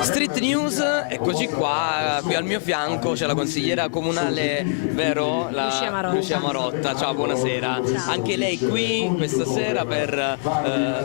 Street News, eccoci qua, qui al mio fianco c'è la consigliera comunale, vero? Lucia Marotta, ciao, buonasera. Ciao. Anche lei qui questa sera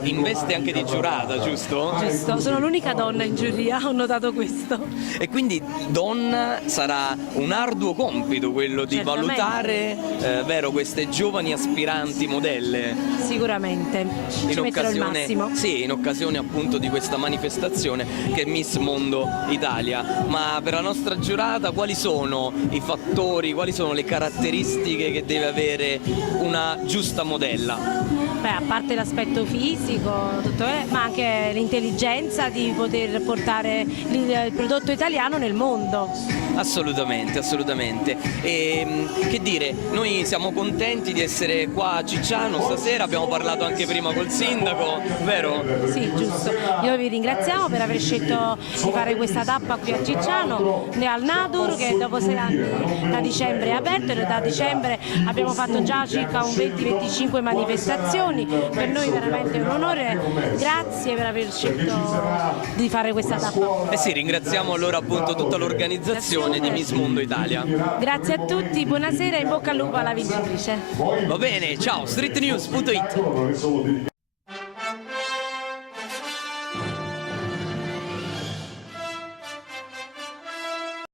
in veste anche di giurata, giusto? Giusto, sono l'unica donna in giuria, ho notato questo. E quindi donna sarà un arduo compito quello di Certamente. valutare, vero, queste giovani aspiranti modelle. Sicuramente, ci metterò il massimo. Sì, in occasione appunto di questa manifestazione che è Miss Mondo Italia. Ma per la nostra giurata quali sono i fattori, quali sono le caratteristiche che deve avere una giusta modella? Beh, a parte l'aspetto fisico, ma anche l'intelligenza di poter portare il prodotto italiano nel mondo. Assolutamente, assolutamente. E che dire, noi siamo contenti di essere qua a Cicciano stasera, abbiamo parlato anche prima col sindaco, vero? Sì, giusto. Noi vi ringraziamo per aver scelto di fare questa tappa qui a Cicciano, al Nadur, che dopo 6 anni da dicembre è aperto, e da dicembre abbiamo fatto già circa un 20-25 manifestazioni. Per noi veramente è un onore, grazie per aver scelto di fare questa tappa. Eh sì, ringraziamo allora appunto tutta l'organizzazione di Miss Mondo Italia. Grazie a tutti, buonasera e in bocca al lupo alla vincitrice. Va bene, ciao, streetnews.it.